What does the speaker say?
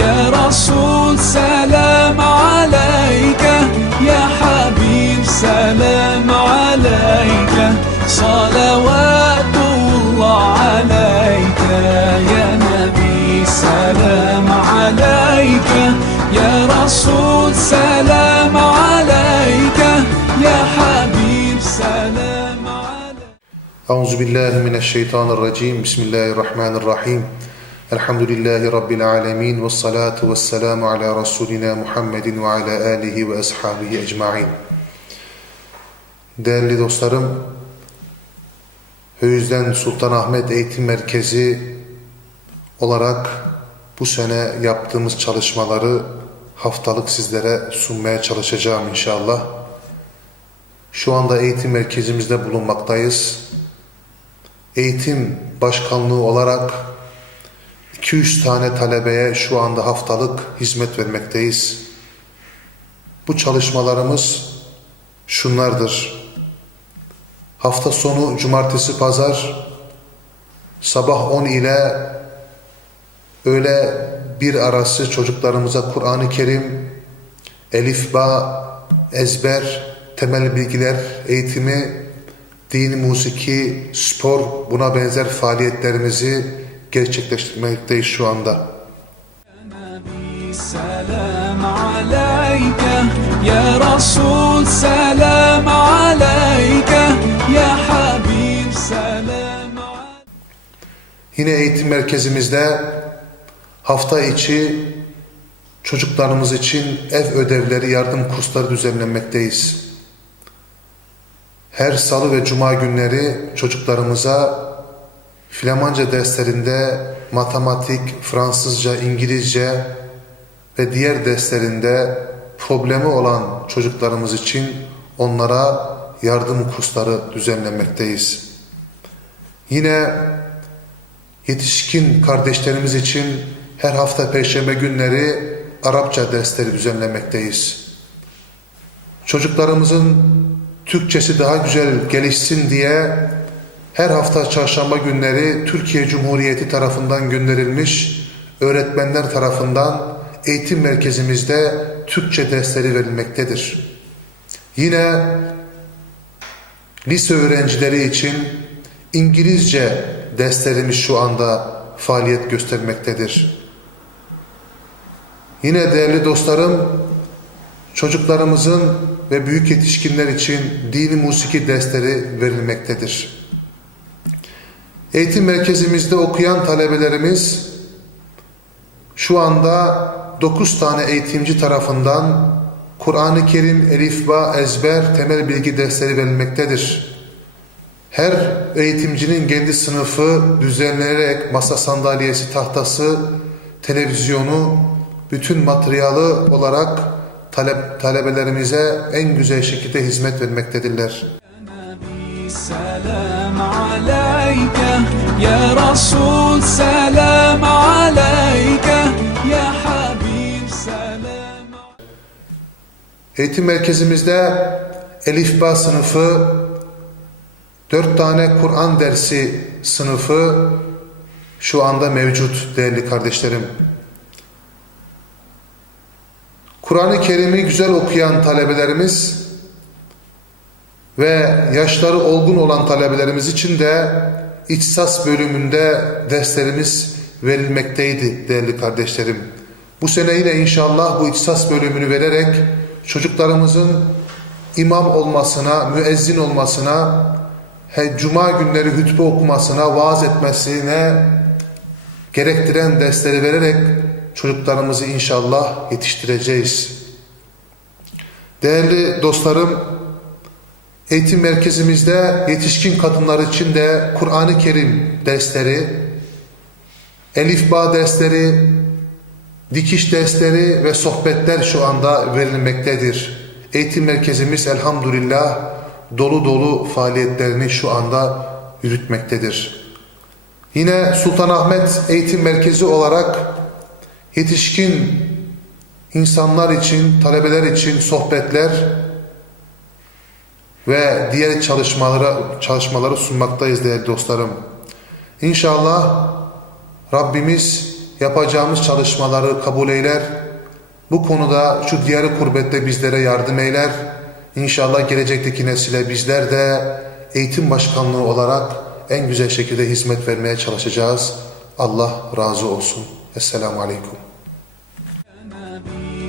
يا رسول سلام عليك يا حبيب سلام عليك صلوات الله عليك يا نبي سلام عليك يا رسول سلام عليك يا حبيب سلام عليك. أعوذ بالله من الشيطان الرجيم. بسم الله الرحمن الرحيم. Elhamdülillahi Rabbil alemin ve salatu ve selamu ala Resulina Muhammedin ve ala alihi ve ashabihi ecmain. Değerli dostlarım, Höyüzden Sultanahmet Eğitim Merkezi olarak bu sene yaptığımız çalışmaları haftalık sizlere sunmaya çalışacağım inşallah. Şu anda eğitim merkezimizde bulunmaktayız. Eğitim Başkanlığı olarak 200 tane talebeye şu anda haftalık hizmet vermekteyiz. Bu çalışmalarımız şunlardır. Hafta sonu cumartesi pazar sabah 10 ile öğle bir arası çocuklarımıza Kur'an-ı Kerim, elif, ba, ezber, temel bilgiler eğitimi dini, musiki, spor buna benzer faaliyetlerimizi gerçekleştirmekteyiz şu anda. Selam aleyke ya Resul selam aleyke ya Habib selam Yine eğitim merkezimizde hafta içi çocuklarımız için ev ödevleri yardım kursları düzenlemekteyiz. Her salı ve cuma günleri çocuklarımıza Flamanca derslerinde matematik, Fransızca, İngilizce ve diğer derslerinde problemi olan çocuklarımız için onlara yardım kursları düzenlemekteyiz. Yine yetişkin kardeşlerimiz için her hafta perşembe günleri Arapça dersleri düzenlemekteyiz. Çocuklarımızın Türkçesi daha güzel gelişsin diye her hafta çarşamba günleri Türkiye Cumhuriyeti tarafından gönderilmiş öğretmenler tarafından eğitim merkezimizde Türkçe dersleri verilmektedir. Yine lise öğrencileri için İngilizce derslerimiz şu anda faaliyet göstermektedir. Yine değerli dostlarım, çocuklarımızın ve büyük yetişkinler için dini musiki dersleri verilmektedir. Eğitim merkezimizde okuyan talebelerimiz şu anda 9 tane eğitimci tarafından Kur'an-ı Kerim, Elifba, Ezber, temel bilgi dersleri verilmektedir. Her eğitimcinin kendi sınıfı düzenlenerek masa sandalyesi, tahtası, televizyonu, bütün materyali olarak talep, talebelerimize en güzel şekilde hizmet vermektedirler. Resul selam aleyke ya Habib selam Eğitim merkezimizde Elifba sınıfı, dört tane Kur'an dersi sınıfı şu anda mevcut değerli kardeşlerim. Kur'an-ı Kerim'i güzel okuyan talebelerimiz ve yaşları olgun olan talebelerimiz için de İhtisas bölümünde derslerimiz verilmekteydi değerli kardeşlerim. Bu sene yine inşallah bu İhtisas bölümünü vererek çocuklarımızın imam olmasına, müezzin olmasına, cuma günleri hutbe okumasına, vaaz etmesine gerektiren dersleri vererek çocuklarımızı inşallah yetiştireceğiz. Değerli dostlarım, eğitim merkezimizde yetişkin kadınlar için de Kur'an-ı Kerim dersleri, elifba dersleri, dikiş dersleri ve sohbetler şu anda verilmektedir. Eğitim merkezimiz elhamdülillah dolu dolu faaliyetlerini şu anda yürütmektedir. Yine Sultanahmet Eğitim Merkezi olarak yetişkin insanlar için, talebeler için sohbetler ve diğer çalışmalara çalışmaları sunmaktayız değerli dostlarım. İnşallah Rabbimiz yapacağımız çalışmaları kabul eyler. Bu konuda şu diyarı kurbette bizlere yardım eyler. İnşallah gelecekteki nesile bizler de eğitim başkanlığı olarak en güzel şekilde hizmet vermeye çalışacağız. Allah razı olsun. Esselamu Aleyküm.